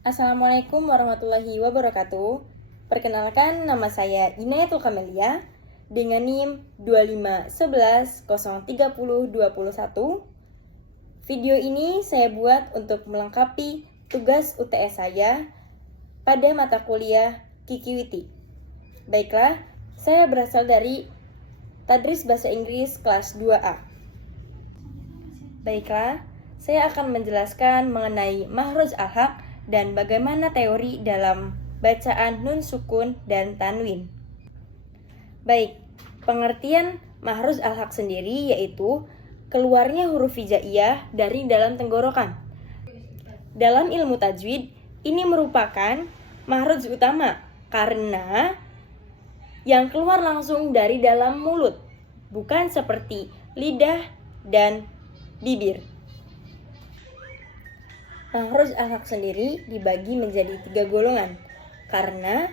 Assalamualaikum warahmatullahi wabarakatuh. Perkenalkan, nama saya Inayatul Kamelia dengan NIM 2511030021. Video ini saya buat untuk melengkapi tugas UTS saya pada mata kuliah Kikiwiti. Baiklah, saya berasal dari Tadris Bahasa Inggris kelas 2A. Baiklah, saya akan menjelaskan mengenai makhraj al-haq dan bagaimana teori dalam bacaan nun sukun dan tanwin. Baik, pengertian makhraj al-haq sendiri yaitu keluarnya huruf hijaiyah dari dalam tenggorokan. Dalam ilmu tajwid, ini merupakan makhraj utama karena yang keluar langsung dari dalam mulut, bukan seperti lidah dan bibir. Makhraj al-haq sendiri dibagi menjadi 3 golongan karena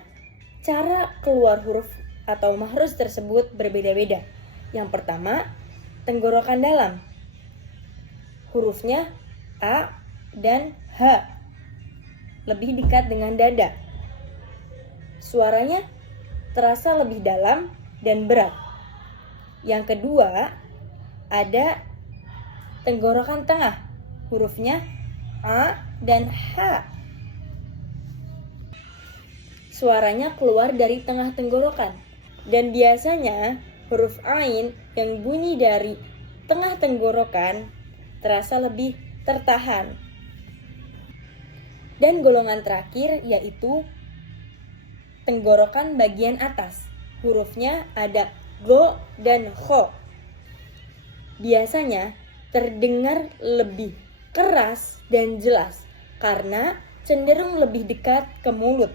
cara keluar huruf atau makhraj tersebut berbeda-beda. Yang pertama, tenggorokan dalam. Hurufnya A dan H, lebih dekat dengan dada. Suaranya terasa lebih dalam dan berat. Yang kedua, ada tenggorokan tengah. Hurufnya A dan H. Suaranya keluar dari tengah tenggorokan. Dan biasanya huruf Ain yang bunyi dari tengah tenggorokan terasa lebih tertahan. Dan golongan terakhir yaitu tenggorokan bagian atas. Hurufnya ada Go dan Kho. Biasanya terdengar lebih keras dan jelas karena cenderung lebih dekat ke mulut.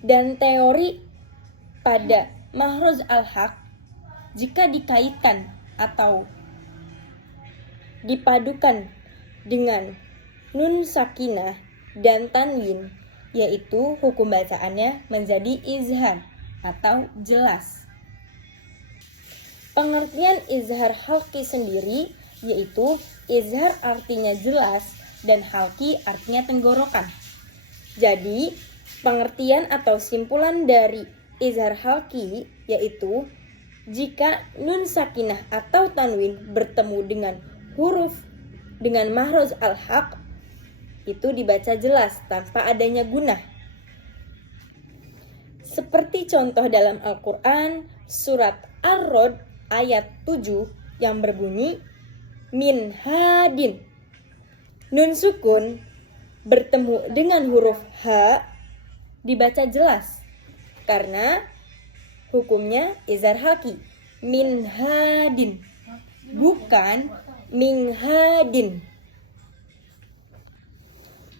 Dan teori pada makhraj al-haq jika dikaitkan atau dipadukan dengan nun sakinah dan tanwin, yaitu hukum bacaannya menjadi izhar atau jelas. Pengertian izhar halqi sendiri yaitu izhar artinya jelas dan halqi artinya tenggorokan. Jadi, pengertian atau simpulan dari izhar halqi yaitu jika nun sakinah atau tanwin bertemu dengan huruf dengan makhraj al-haq itu dibaca jelas tanpa adanya gunah. Seperti contoh dalam Al-Quran surat Ar-Rod ayat 7 yang berbunyi min hadin. Nun sukun bertemu dengan huruf H dibaca jelas karena hukumnya izhar halqi. Min hadin, bukan min hadin.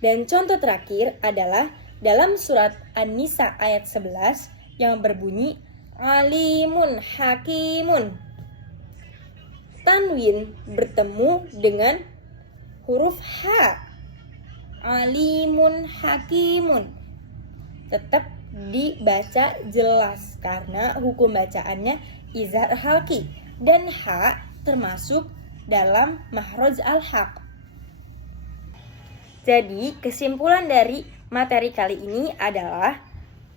Dan contoh terakhir adalah dalam surat An-Nisa ayat 11 yang berbunyi alimun hakimun. Tanwin bertemu dengan huruf H. Alimun hakimun. Tetap dibaca jelas karena hukum bacaannya izhar halqi dan H termasuk dalam makhraj al-haq. Jadi, kesimpulan dari materi kali ini adalah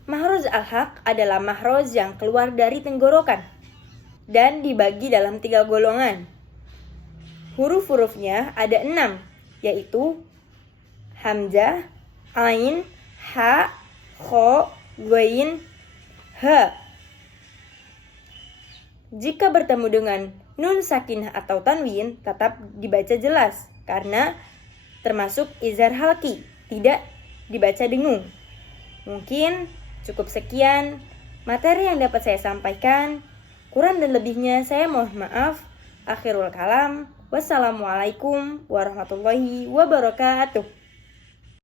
makhraj al-haq adalah makhraj yang keluar dari tenggorokan dan dibagi dalam 3 golongan. Huruf-hurufnya ada 6, yaitu hamzah, ain, ha, kho, ghain, ha. Jika bertemu dengan nun sakinah atau tanwin tetap dibaca jelas karena termasuk izhar halqi, tidak dibaca dengung. Mungkin cukup sekian materi yang dapat saya sampaikan. Kurang dan lebihnya saya mohon maaf. Akhirul kalam. Wassalamualaikum warahmatullahi wabarakatuh.